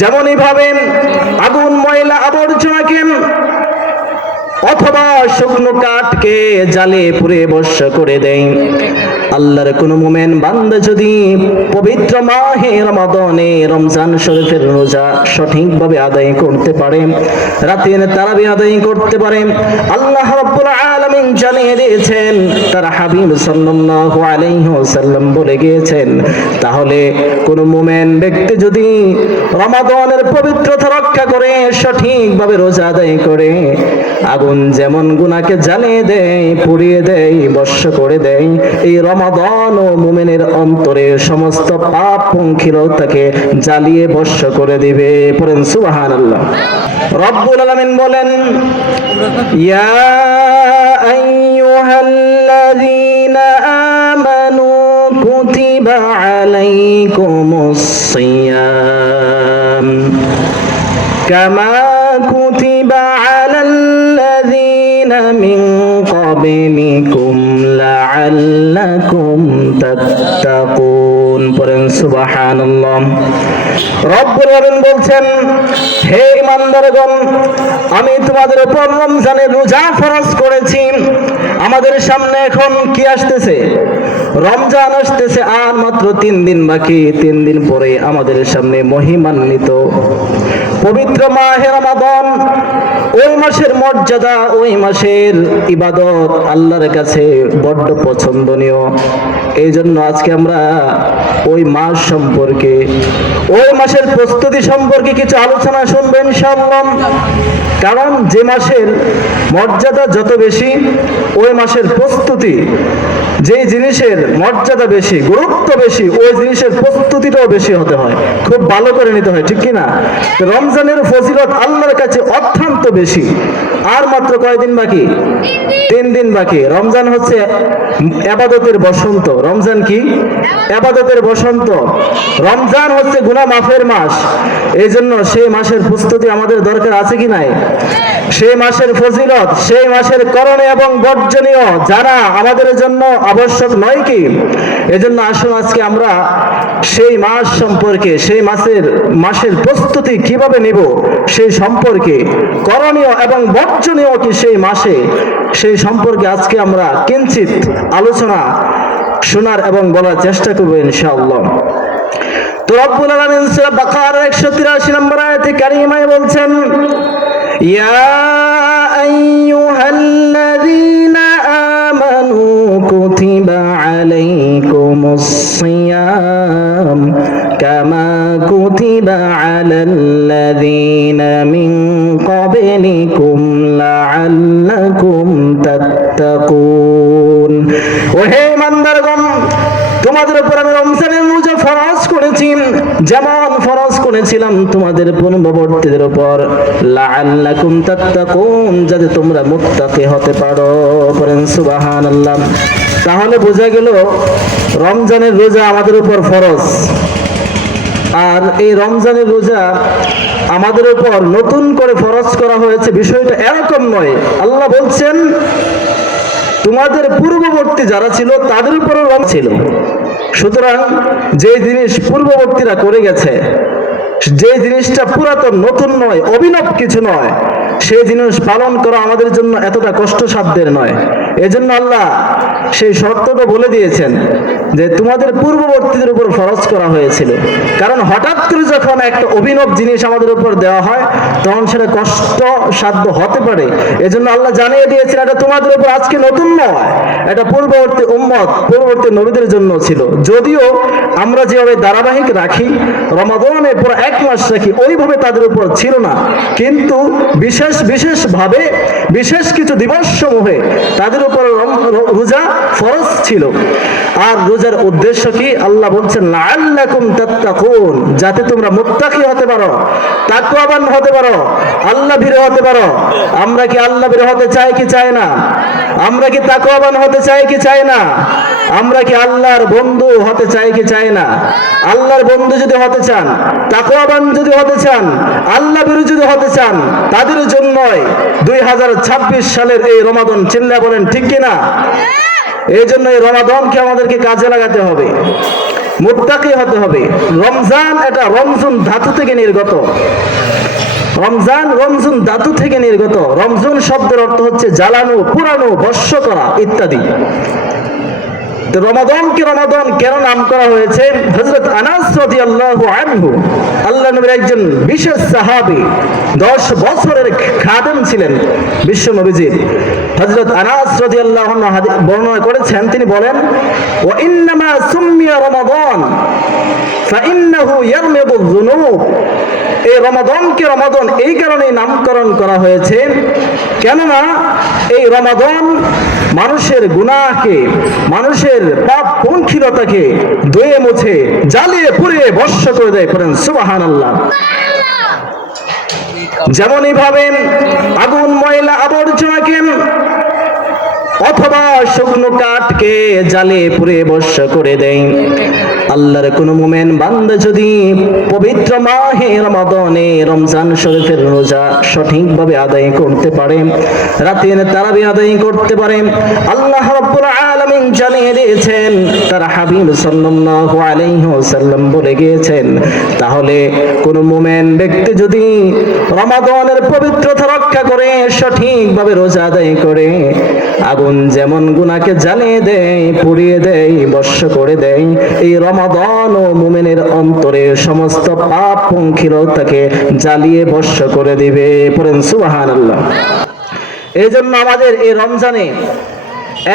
যেমনই ভাবে আগুন ময়লা আবর্জনাকে অথবা শুকনো কাঠকে জালে পুড়ে ভস্ম করে দেয়, আল্লাহর কোন মুমিন বান্দা যদি পবিত্র মাহে রমাদানে রমজান শরীফের রোজা সঠিকভাবে আদায় করতে পারে, রাতের তারাবি আদায় করতে পারে, আল্লাহ রাব্বুল আলামিন জানিয়ে দিয়েছেন, তার হাবিব সাল্লাল্লাহু আলাইহি ওয়াসাল্লাম বলে গিয়েছেন, তাহলে কোন মুমিন ব্যক্তি যদি রমাদানের পবিত্রতা রক্ষা করে সঠিকভাবে রোজা আদায় করে, আগুন যেমন গুনাহকে জ্বালিয়ে দেয়, পুড়িয়ে দেয়, ভস্ম করে দেয়, এই রমাদান ও মুমিনের অন্তরে সমস্ত পাপ পঙ্কিলতাকে জ্বালিয়ে ভস্ম করে দিবে। পড়েন সুবহানাল্লাহ। রব্বুল আলামিন বলেন, ইয়া আইয়ুহাল্লাযীনা আমানু কুতিবা আলাইকুমুস সিয়াম কামা কুতিবা আলাল্লাযীনা মিন ক্বাবলিকুম লাআল্লাকুম তাত্তাকুন। পড়েন সুবহানাল্লাহ। রব্বুল আলামিন বলছেন, হে ঈমানদারগণ, আমি তোমাদের উপর রমজানের রোজা ফরজ করেছি। আমাদের সামনে এখন কি আসতেছে? রমজান আসতেছে, আর মাত্র 3 দিন বাকি। 3 দিন পরে আমাদের সামনে মহিমান্বিত পবিত্র মাহে রমাদান। ওই মাসের মর্যাদা, ওই মাসের ইবাদত আল্লাহর কাছে বড্ড পছন্দনীয়। এই জন্য আজকে আমরা ওই মাস সম্পর্কে, ওই মাসের প্রস্তুতি সম্পর্কে কিছু আলোচনা শুনবেন ইনশাআল্লাহ। কারণ যে মাসের মর্যাদা যত বেশি, ওই মাসের প্রস্তুতি, যে জিনিসের মর্যাদা বেশি, গুরুত্ব বেশি, ওই জিনিসের প্রস্তুতিটাও বেশি হতে হয়, খুব ভালো করে নিতে হয়, ঠিক কিনা? রমজানের ফজিলত আল্লাহর কাছে অত্যন্ত বেশি। আর মাত্র কয়দিন বাকি? 3 দিন বাকি। রমজান হচ্ছে ইবাদতের বসন্ত। রমজান কি? ইবাদতের বসন্ত। রমজান হচ্ছে গুনাহ মাফের মাস। এই জন্য সেই মাসের প্রস্তুতি আমাদের দরকার আছে কি নাই? সেই মাসের ফজিলত, সেই মাসের করণীয় এবং বর্জনীয় জানা আমাদের জন্য আবশ্যক নয় কি? এজন্য আসুন আজকে আমরা সেই মাস সম্পর্কে, সেই মাসের প্রস্তুতি কিভাবে নিব সেই সম্পর্কে, করণীয় এবং বর্জনীয় কি সেই মাসে, সেই সম্পর্কে আজকে আমরা কিঞ্চিত আলোচনা শোনার এবং বলার চেষ্টা করব ইনশাআল্লাহ। তো রব্বুল আলামিন সূরা বাকারার 183 নম্বর আয়াতে কারিমায় বলছেন, ইয়া আইয়ুহাল্লাযীনা আমানু কুতিবা আলাইকুমুস সিয়াম কামা কুতিবা আলাল্লাযীনা মিন ক্বাবলিকুম লাআল্লাকুম তাত্তাকুন। ও হে ঈমানদারগণ, তোমাদের উপর আমি রমজানের রোজা ফরজ করেছি, যেমন ফরজ করেছিলাম তোমাদের পূর্ববর্তীদের উপর, লাআল্লাকুম তাত্তাকুন, যাতে তোমরা মুত্তাকি হতে পারো। বলেন সুবহানাল্লাহ। তাহলে বোঝা গেল রমজানের রোজা আমাদের উপর ফরজ। আর এই রমজানের রোজা আমাদের উপর নতুন করে ফরজ করা হয়েছে, বিষয়টা এরকম নয়। আল্লাহ বলছেন, তোমাদের পূর্ববর্তী যারা ছিল তাদের উপরও রমজান ছিল। সুতরাং যে জিনিস পূর্ববর্তীরা করে গেছে, যে জিনিসটা পুরাতন, নতুন নয়, অভিনব কিছু নয়, সেই জিনিস পালন করা আমাদের জন্য এতটা কষ্টসাধ্যের নয়। এজন্য আল্লাহ সেই শর্তটা বলে দিয়েছেন যে তোমাদের পূর্ববর্তীদের উপর ফরজ করা হয়েছিল। কারণ হঠাৎ করে যখন একটা অভিনব জিনিস আমাদের উপর দেওয়া হয়, তখন সেটা কষ্টসাধ্য হতে পারে। এজন্য আল্লাহ জানিয়ে দিয়েছেন, এটা তোমাদের উপর আজকে নতুন নয়, এটা পূর্ববর্তী উম্মত, পূর্ববর্তী নবীদের জন্য ছিল। যদিও আমরা যেভাবে ধারাবাহিক রাখি, রমাদানের পুরো 1 মাস রাখি, ওইভাবে তাদের উপর ছিল না। কিন্তু বিশেষভাবে বিশেষ কিছু দিবস সমূহে তাদের উপর রোজা ফরজ ছিল। আর রোজার উদ্দেশ্য কি? আল্লাহ বলছেন, লাআল্লাকুম তাত্তাকুন, যাতে তোমরা মুত্তাকি হতে পারো, তাকওয়াবান হতে পারো, আল্লাহ ভীরু হতে পারো। আমরা কি আল্লাহ ভীরু হতে চাই কি চাই না? আমরা কি তাকওয়াবান হতে চাই কি চাই না? আমরা কি আল্লাহর বন্ধু হতে চাই কি চাই না? আল্লাহর বন্ধু যদি হতে চান, তাকওয়াবান যদি হতে চান, আল্লাহ ভীরু যদি হতে চান, তাদের জন্যই 2026 সালের এই রমাদান। চিল্লা বলেন ঠিক কিনা? এই জন্য এই রমাদানকে আমাদেরকে কাজে লাগাতে হবে। মুত্তাকি হতে হবে। রমজান এটা রমজুন ধাতু থেকে নির্গত। রমজুন ধাতু থেকে নির্গত। রমজুন শব্দের অর্থ হচ্ছে জ্বালানো, পুরানো, ভস্য করা ইত্যাদি। রমাদানকে রমাদান কেন নাম করা হয়েছে? হযরত আনাস রাদিয়াল্লাহু আনহু, আল্লাহর নবীর একজন বিশেষ সাহাবী, 10 বছরের খাদেম ছিলেন বিশ্ব নবীজির। হযরত আনাস রাদিয়াল্লাহু আনহু বর্ণনা করেছেন, তিনি বলেন, ওয়া ইন্নামা সুম্মিয়া রমাদান ফাইন্নাহু ইয়ারমিদু যুনুব। এই রমাদানকে রমাদান এই কারণেই নামকরণ করা হয়েছে, কেননা এই রমাদান মানুষের গুনাহকে, মানুষের পাপ পঙ্কিলতাকে ধুয়ে মুছে, জ্বালিয়ে পুড়িয়ে ভস্ম করে দেয়। করেন সুবহানাল্লাহ। যেমন এইভাবে আগুন, ময়লা, আবর্জনাকে অথবা শুকনো কাঠকে জ্বালিয়ে পুড়িয়ে ভস্ম করে দেয়, আল্লাহর কোন মুমিন বান্দা যদি পবিত্র মাহে রমাদানে রমজান শরীফের রোজা সঠিকভাবে আদায় করতে পারে, রাতের তারাবি আদায় করতে পারে, আল্লাহ রাব্বুল আলামিন জানিয়ে দিয়েছেন, তার হাবিব সাল্লাল্লাহু আলাইহি ওয়াসাল্লাম বলে গিয়েছেন, তাহলে কোন মুমিন ব্যক্তি যদি রমাদানের পবিত্রতা রক্ষা করে সঠিকভাবে রোজা আদায় করে, আগুন যেমন গুনাহকে জ্বালিয়ে দেয়, পুড়িয়ে দেয়, ভস্ম করে দেয়, এই রমাদান ও মুমিনের অন্তরের সমস্ত পাপ পঙ্কিলতাকে জ্বালিয়ে ভস্ম করে দিবে। পড়েন সুবহানাল্লাহ। এই জন্য আমাদের এই রমজানে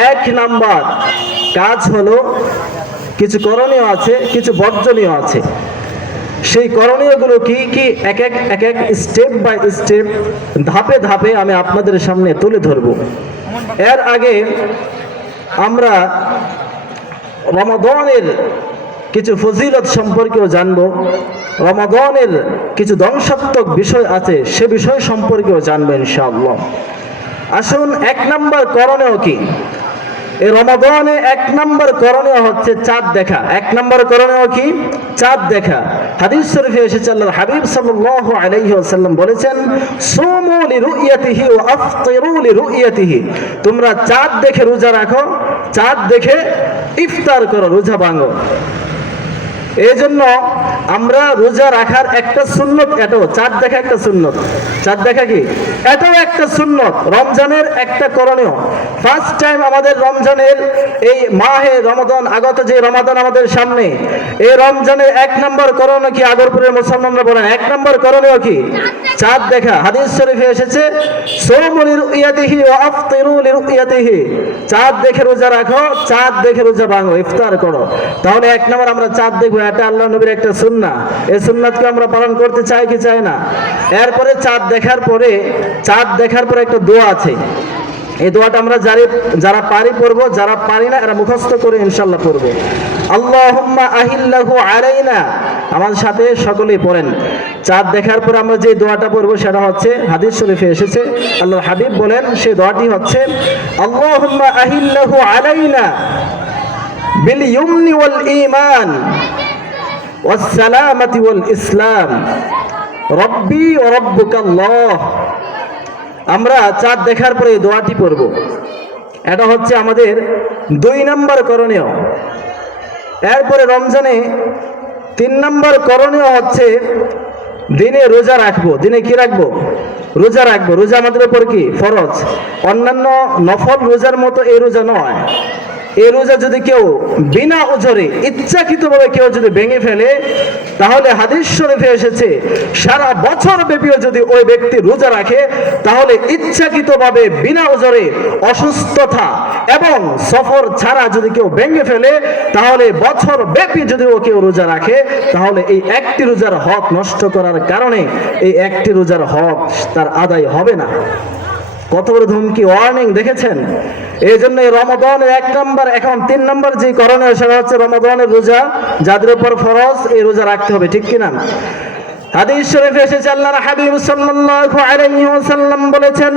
1 নাম্বার কাজ হলো, কিছু করণীয় আছে, কিছু বর্জনীয় আছে। সেই করণীয়গুলো কি কি এক এক স্টেপ বাই স্টেপ, ধাপে ধাপে আমি আপনাদের সামনে তুলে ধরব। এর আগে আমরা রমাদানের কিছু ফজিলত সম্পর্কেও জানব, রমাদানের কিছু ধ্বংসাত্মক বিষয় আছে সে বিষয় সম্পর্কেও জানবো ইনশাআল্লাহ। আসুন, 1 নাম্বার করণীয় কি? এই রমাদানে 1 নাম্বার করণীয় হচ্ছে চাঁদ দেখা। 1 নাম্বার করণীয় কি? চাঁদ দেখা। হাদিস শরীফে এসেছে, আল্লাহর হাবিব সাল্লাল্লাহু আলাইহি ওয়াসাল্লাম বলেছেন, সুমু লিরুইয়াতিহি ওয়া আফতিরু লিরুইয়াতিহি। তোমরা চাঁদ দেখে রোজা রাখো, চাঁদ দেখে ইফতার করো, রোজা ভাঙো। এই জন্য আমরা রোজা রাখার একটা সুন্নত, এটাও চাঁদ দেখা একটা সুন্নত। চাঁদ দেখা কি? এটাও একটা সুন্নত, রমজানের একটা করণীয়। ফার্স্ট টাইম আমাদের রমজানের এই মাহে রমাদান আগত, যে রমাদান আমাদের সামনে, এই রমজানের 1 নম্বর করণীয় কি? আগরপুরের মুসলমানরা বলেন 1 নম্বর করণীয় কি? চাঁদ দেখা। হাদিস শরীফে এসেছে, সুমু লিরুইয়াতিহি ওয়া আফতিরু লিরুইয়াতিহি। চাঁদ দেখে রোজা রাখো, চাঁদ দেখে রোজা ভাঙো, ইফতার করো। তাহলে 1 নম্বর আমরা চাঁদ দেখবো, এটা আল্লাহর নবীর একটা সুন্নাহ। এই সুন্নাতকে আমরা পালন করতে চাই কি চাই না? এরপরে চাঁদ দেখার পরে একটা দোয়া আছে। এই দোয়াটা আমরা যারা পারি পড়বো, যারা পারি না এরা মুখস্থ করে ইনশাআল্লাহ পড়বো। আল্লাহুম্মা আহিল্লাহু আলাইনা। আমার সাথে সকলেই পড়েন। চাঁদ দেখার পরে আমরা যে দোয়াটা পড়বো সেটা হচ্ছে, হাদিস শরীফে এসেছে, আল্লাহর হাবিব বলেন, সেই দোয়াটি হচ্ছে, আল্লাহুম্মা আহিল্লাহু আলাইনা বিল ইয়ুমনি ওয়াল ঈমান ওয়াস সালামাতি ওয়াল ইসলাম রব্বি ওয়া রাব্বুকাল্লাহ। আমরা চাঁদ দেখার পরে এই দোয়াটি পড়ব। এটা হচ্ছে আমাদের 2 নম্বর করণীয়। এরপরে রমজানে 3 নম্বর করণীয় হচ্ছে দিনে রোজা রাখবো। দিনে কি রাখবো? রোজা রাখবো। রোজা আমাদের উপর কি? ফরজ। অন্যান্য নফল রোজার মতো এই রোজা নয়। এই রোজা যদি কেউ বিনা ওজরে ইচ্ছাকৃতভাবে কেউ যদি ভেঙে ফেলে, তাহলে হাদিস শরীফে এসেছে, সারা বছর ব্যাপীও যদি ওই ব্যক্তি রোজা রাখে, তাহলে ইচ্ছাকৃতভাবে বিনা ওজরে অসুস্থতা এবং সফর ছাড়া যদি কেউ ভেঙে ফেলে, তাহলে বছর ব্যাপী যদি ও কেউ রোজা রাখে, তাহলে এই একটি রোজার হক নষ্ট করার কারণে এই একটি রোজার হক তার আদায় হবে না। কত বড় ধমকি, ওয়ার্নিং দেখেছেন? এই জন্য রমাদানের 1 নম্বর, এখন 3 নম্বর যে করণীয় সেটা হচ্ছে রমাদানের রোজা যাদের উপর ফরজ, এই রোজা রাখতে হবে, ঠিক কিনা? হাদিস শরীফে এসেছে, আল্লাহর হাবিব সাল্লাল্লাহু আলাইহি ওয়াসাল্লাম বলেছেন,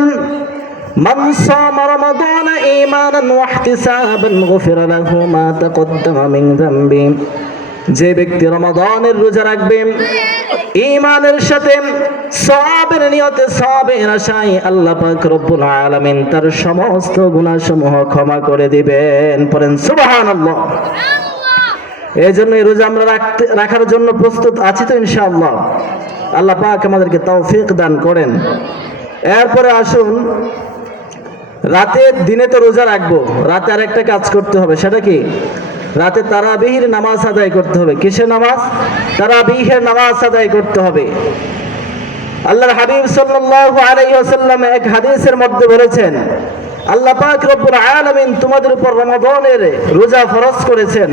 মান সামা রমাদান ঈমানান ওয়া ইহতিসাবান গুফিরা লাহু মা তাকদ্দামা মিন যামবি। যে ব্যক্তি রমাদানের রোজা রাখবে ঈমানের সাথে, সওয়াবের নিয়তে, সওয়াবের আশায়, আল্লাহ পাক রব্বুল আলামিন তার সমস্ত গুনাহসমূহ ক্ষমা করে দিবেন। পড়েন সুবহানাল্লাহ। এই জন্য এই রোজা আমরা রাখার জন্য প্রস্তুত আছি তো ইনশাআল্লাহ। আল্লাহ পাক আমাদেরকে তৌফিক দান করেন। এরপরে আসুন, রাতে দিনে তো রোজা রাখবো, রাতে আর একটা কাজ করতে হবে। সেটা কি? রাতে তারাবিহির নামাজ আদায় করতে হবে। কিসের নামাজ? তারাবিহের নামাজ আদায় করতে হবে। আল্লাহর হাবিব সাল্লাল্লাহু আলাইহি ওয়াসাল্লাম এক হাদিসের মধ্যে বলেছেন, আল্লাহ পাক রব্বুল আলামিন তোমাদের উপর রমাদানের রোজা ফরজ করেছেন,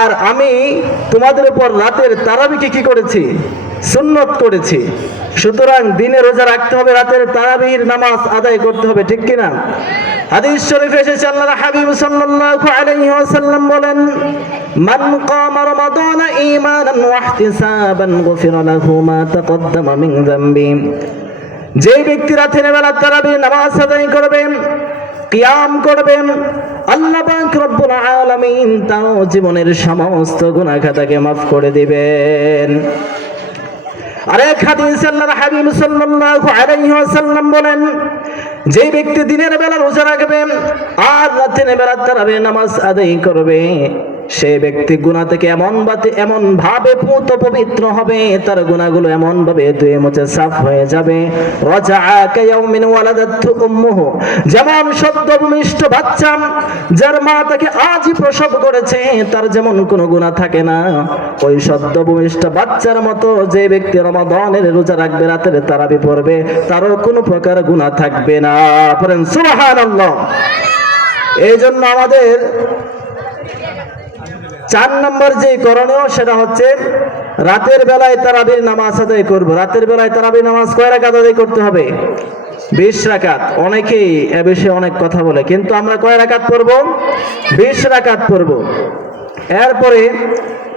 আর আমি তোমাদের উপর রাতের তারাবিকে কি করেছি? সুন্নত করেছি। সুতরাং দিনে রোজা রাখতে হবে, রাতের তারাবির নামাজ আদায় করতে হবে, ঠিক কিনা? হাদিস শরীফে এসেছে আল্লাহর হাবিব সাল্লাল্লাহু আলাইহি ওয়াসাল্লাম বলেন, মান কামা রমাদান ঈমানান ওয়া ইহতিসাবান গুফিরা লাহু মা তাকদ্দামা মিন যামবি। যে ব্যক্তি রাতের বেলা তারাবির নামাজ আদায় করবেন, কিয়াম করবেন, আল্লাহ পাক রব্বুল আলামিন তার জীবনের সমস্ত গুনাহ খাতাকে মাফ করে দিবেন। আরেক হাদিসে আল্লাহর হাবিব সাল্লাল্লাহু আলাইহি ওয়াসাল্লাম বলেন, যে ব্যক্তি দিনের বেলা রোজা রাখবে আর রাতের বেলা তারাবির নামাজ আদায় করবে, সেই ব্যক্তি গুনাহ থেকে এমন ভাবে পুত পবিত্র হবে, তার গুনাহগুলো এমন ভাবে ধুয়ে মুছে সাফ হয়ে যাবে। রাজাআ কায়াউমিন ওয়ালাদাতহু উম্মুহু, যেমন সদ্য ভূমিষ্ঠ বাচ্চা যার মা তাকে আজই প্রসব করেছে, তার যেমন কোনো গুনাহ থাকে না, ওই সদ্য ভূমিষ্ঠ বাচ্চার মতো যে ব্যক্তি রমাদানের রোজা রাখবে, রাতের তারাবি পড়বে, তারও কোনো প্রকার গুনাহ থাকবে না। পড়েন সুবহানাল্লাহ। এই জন্য আমাদের 4 নম্বর যে করণীয়, সেটা হচ্ছে রাতের বেলায় তারাবির নামাজ আদায় করব। রাতের বেলায় তারাবির নামাজ কয় রাকাত আদায় করতে হবে? 20 রাকাত। অনেকেই এ বিষয়ে অনেক কথা বলে, কিন্তু আমরা কয় রাকাত পড়ব? 20 রাকাত পড়ব। এরপরে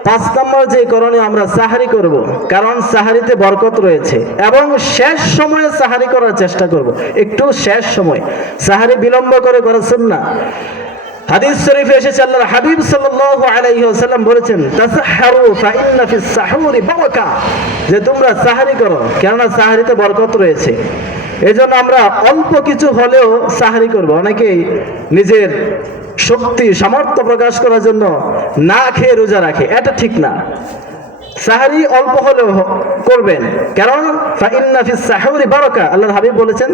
5 নম্বর যে করণীয়, আমরা সাহারি করব, কারণ সাহারিতে বরকত রয়েছে, এবং শেষ সময়ে সাহারি করার চেষ্টা করব। একটু শেষ সময়, সাহারি বিলম্ব করে করা সুন্নাহ। হাদিস শরীফে এসেছে আল্লাহর হাবিব সাল্লাল্লাহু আলাইহি ওয়াসাল্লাম বলেছেন, তাসাহহারু ফাইন্না ফিস সাহুরি বারাকা, যে তোমরা সাহারি করো, কেননা সাহারিতে বরকত রয়েছে। এজন্য আমরা অল্প কিছু হলেও সাহারি করব। অনেকেই নিজের শক্তি সামর্থ্য প্রকাশ করার জন্য না খেয়ে রোজা রাখে, এটা ঠিক না। সাহারি অল্প হলেও করবেন, কারণ ফাইন্না ফিস সাহুরি বারাকা, আল্লাহর হাবিব বলেছেন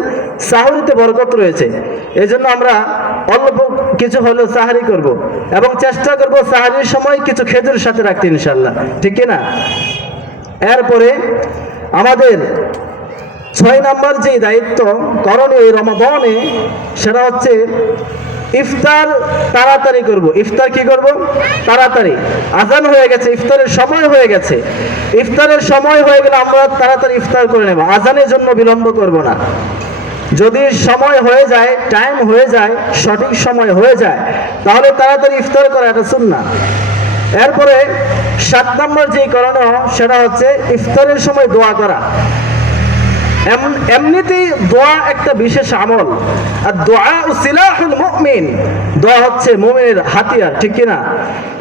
সাহুরিতে বরকত রয়েছে। এজন্য আমরা অল্প কিছু হলেও সাহারি করব, এবং চেষ্টা করব সাহারির সময় কিছু খেজুর সাথে রাখতে ইনশাআল্লাহ, ঠিক কি না? এরপরে আমাদের 6 নম্বর যে দায়িত্ব করণীয় এই রমাদানে, সেটা হচ্ছে ইফতার তাড়াতাড়ি করব। ইফতার কি করব? তাড়াতাড়ি। আজান হয়ে গেছে, ইফতারের সময় হয়ে গেছে, ইফতারের সময় হয়ে গেলে আমরা তাড়াতাড়ি ইফতার করে নেব, আজানের জন্য বিলম্ব করব না। যদি সময় হয়ে যায়, টাইম হয়ে যায়, সঠিক সময় হয়ে যায়, তাহলে তাড়াতাড়ি ইফতার করা, এটা সুন্নাহ। এরপরে 7 নম্বর যে করণীয়, সেটা হচ্ছে ইফতারের সময় দোয়া করা। এমনিতেই দোয়া একটা বিশেষ আমল, আর দোয়া সিলাহুল মুমিন, দোয়া হচ্ছে মুমিনের হাতিয়ার, ঠিক কিনা?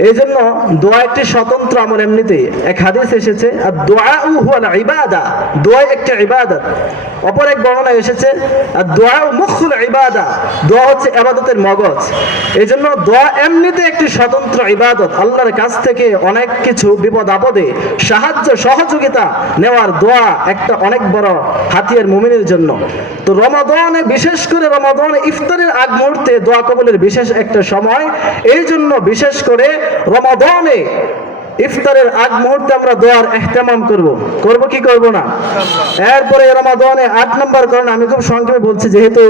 এই জন্য দোয়া একটি স্বতন্ত্র আমল। এমনিতেই এক হাদিস এসেছে, আর দোয়া হুয়াল ইবাদা, দোয়া একটা ইবাদত। অপর এক বর্ণনায় এসেছে, আর দোয়া মুখুল ইবাদা, দোয়া হচ্ছে ইবাদতের মগজ। এই জন্য দোয়া এমনিতে একটি স্বতন্ত্র ইবাদত। আল্লাহর কাছ থেকে অনেক কিছু বিপদ আপদে সাহায্য সহযোগিতা নেওয়ার দোয়া একটা অনেক বড় হাতিয়ার মুমিনের জন্য। তো রমাদানে, বিশেষ করে রমাদানে ইফতারের আগ মুহূর্তে দোয়া কবুলের বিশেষ একটা সময়। এই জন্য বিশেষ করে রমাদানে ইফতারের আগ মুহূর্তে আমরা দোয়ার ইহতিমাম করব কি করব না? এরপরে রমাদানে 8 নম্বর কারণ, আমি খুব সংক্ষেপে বলছি, যেহেতু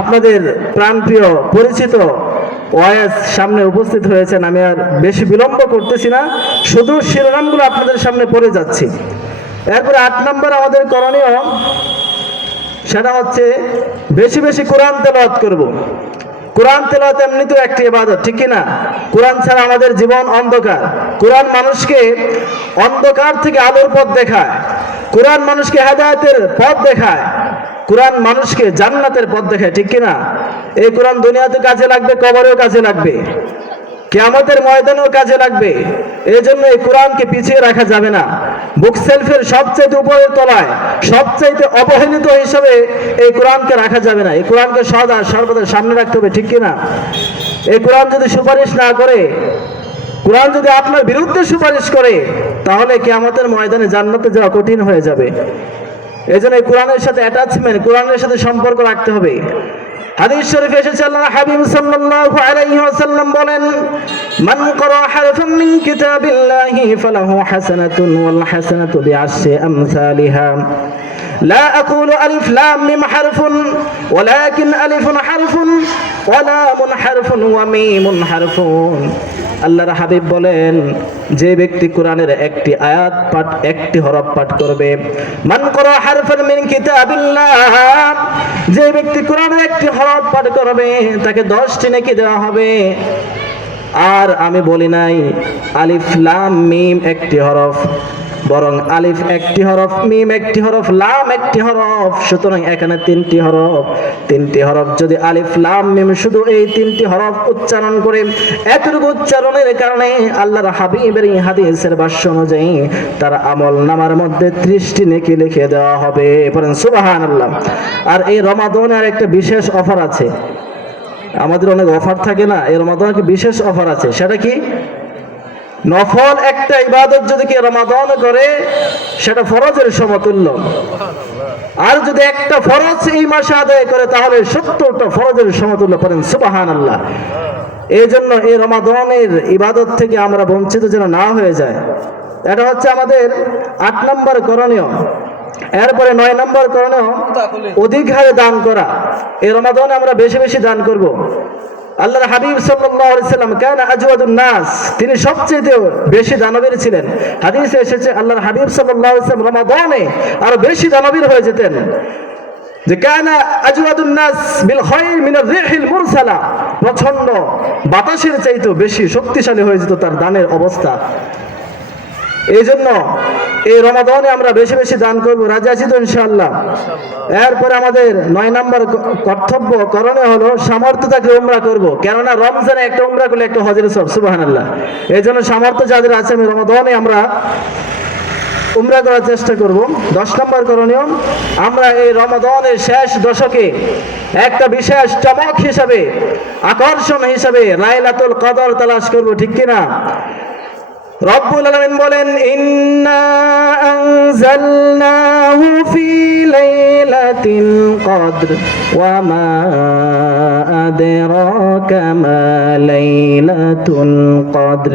আপনাদের প্রাণপ্রিয় পরিচিত ওয়াইজ সামনে উপস্থিত হয়েছেন, আমি আর বেশি বিলম্ব করতেছি না, শুধু শিরোনামগুলো আপনাদের সামনে পড়ে যাচ্ছি। এরপরে 8 নম্বর আমাদের করণীয়, সেটা হচ্ছে বেশি বেশি কোরআন তেলাওয়াত করব। কোরআন তেলাওয়াত এমনিতেও একটি ইবাদত, ঠিক কিনা? কোরআন ছাড়া আমাদের জীবন অন্ধকার। কোরআন মানুষকে অন্ধকার থেকে আলোর পথ দেখায়, কোরআন মানুষকে হেদায়েতের পথ দেখায়, কোরআন মানুষকে জান্নাতের পথ দেখায়, ঠিক কিনা? এই কোরআন দুনিয়াতে কাজে লাগবে, কবরেও কাজে লাগবে, কিয়ামতের ময়দানেও কাজে লাগবে। এই জন্য এই কোরআনকে পিছিয়ে রাখা যাবে না। বুক সেলফের সবচাইতে উপরের তলায়, সবচাইতে অবহেলিত হিসাবে এই কোরআনকে রাখা যাবে না। এই কোরআনকে সদা সর্বদা সামনে রাখতে হবে, ঠিক কিনা? এই কোরআন যদি সুপারিশ না করে, কোরআন যদি আপনার বিরুদ্ধে সুপারিশ করে তাহলে কিয়ামতের ময়দানে জান্নাতে যাওয়া কঠিন হয়ে যাবে। এজন্য এই কোরআনের সাথে অ্যাটাচমেন্ট, কোরআনের সাথে সম্পর্ক রাখতে হবে। হাদিস শরীফে এসেছে আল্লাহর হাবিব সাল্লাল্লাহু আলাইহি ওয়াসাল্লাম বলেন, মান ক্বারা হারফান মিন কিতাবিল্লাহি ফালাহু হাসানাতুন ওয়াল হাসানাতু বিআশরি আমসালিহা لا أقول ألف لام ميم حرف ولكن ألف حرف ولام حرف وميم حرف। আল্লাহর হাবিব বলেন, যে ব্যক্তি কোরআনের একটি আয়াত পাঠ, একটি হরফ পাঠ করবে, মান ক্বারা হারফান মিন কিতাবিল্লাহ, যে ব্যক্তি কোরআনের একটি হরফ পাঠ করবে তাকে 10টি নেকি দেওয়া হবে। আর আমি বলি নাই আলিফ লাম মিম একটি হরফ, বরং আলিফ একটি হরফ, মিম একটি হরফ, লাম একটি হরফ। সুতরাং এখানে 3টি হরফ। 3টি হরফ যদি আলিফ লাম মিম শুধু এই 3টি হরফ উচ্চারণ করে, এতটুকু উচ্চারণের কারণে আল্লাহর হাবিবের এই হাদিসের ভাষ্য অনুযায়ী তার আমল নামার মধ্যে 30টি নেকি লিখে দেওয়া হবে। বলেন সুবহানাল্লাহ। আর এই রমাদানে আর একটা বিশেষ অফার আছে। আমাদের অনেক অফার থাকে না, এই রমাদানে কি বিশেষ অফার আছে। সেটা কি? নফল একটা ইবাদত যদি কেউ রমাদানে করে সেটা ফরজের সমতুল্য। আর যদি একটা ফরজ এই মাসে আদায় করে তাহলে 70টা ফরজের সমতুল্য। পড়েন সুবহানাল্লাহ। এই জন্য এই রমাদানের ইবাদত থেকে আমরা বঞ্চিত যেন না হয়ে যায়। এটা হচ্ছে আমাদের 8 নম্বর করণীয়। এরপরে 9 নম্বর করণীয় অধিক হারে দান করা। এই রমাদানে আমরা বেশি বেশি দান করব। আল্লাহর হাবিব সাল্লাল্লাহু আলাইহি সাল্লাম কানা আজওয়াদুন নাস, তিনি সবচেয়ে বেশি দানবীর ছিলেন। হাদিসে এসেছে আল্লাহর হাবিব সাল্লাল্লাহু আলাইহি সাল্লাম রমাদানে আরো বেশি দানবীর হয়ে যেতেন। যে কানা আজওয়াদুন নাস বিল খায়র মিনার রিহিল মুরসালা, প্রচন্ড বাতাসের চাইতেও বেশি শক্তিশালী হয়ে যেত তার দানের অবস্থা। এই জন্য এই রমাদানে আমরা বেশি বেশি দান করব। রাজি আছি তো ইনশাআল্লাহ? এরপরে আমাদের 9 নম্বর কর্তব্য করণীয় হলো সামর্থ্য থাকলে উমরা করব। কেননা রমজানে একটা উমরা করলে একটা হজের সব। সুবহানাল্লাহ। এই জন্য সামর্থ্য যাদের আছে আমি রমাদানে আমরা উমরা করার চেষ্টা করব। 10 নম্বর করণীয়, আমরা এই রমাদানের শেষ দশকে একটা বিশেষ চমক হিসাবে, আকর্ষণ হিসাবে লাইলাতুল কদর তালাশ করব। ঠিক কিনা? রব্বুল আলামিন বলেন, ইন্না আনজালনাহু ফি লাইলাতিল কদর ওয়া মা আদরাকা মা লাইলাতুল কদর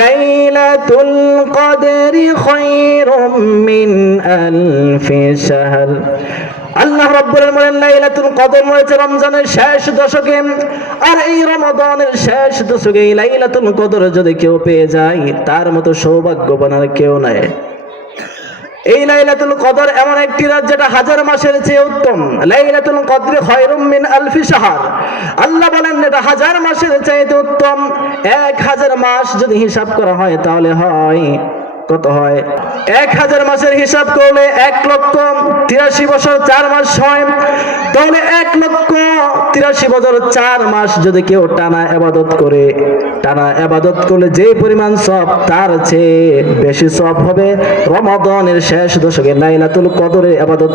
লাইলাতুল কদরি খায়রুম মিন আলফি শাহর। আল্লাহ রাব্বুল আলামিন বলেন লাইলাতুল কদর রয়েছে রমজানের শেষ দশকে। আর এই রমাদানের শেষ দশকে এই লাইলাতুল কদর যদি কেউ পেয়ে যায় তার মতো সৌভাগ্যবান আর কেউ নাই। এই লাইলাতুল কদর এমন একটি রাত যেটা 1000 মাসের চেয়ে উত্তম। লাইলাতুল কদরি খায়রুম মিন আলফি শাহর। আল্লাহ বলেন এটা 1000 মাসের চাইতে উত্তম। 1000 মাস যদি হিসাব করা হয় তাহলে হয় কত হয়? 1000 মাসের হিসাব করলে 1,83,000 বছর 4 মাস হয়। তাহলে 1,83,000 বছর 4 মাস যদি কেউ টানা ইবাদত করলে যে পরিমাণ সওয়াব তার চেয়ে বেশি সওয়াব হবে রমাদানের শেষ দশকে লাইলাতুল কদরে ইবাদত।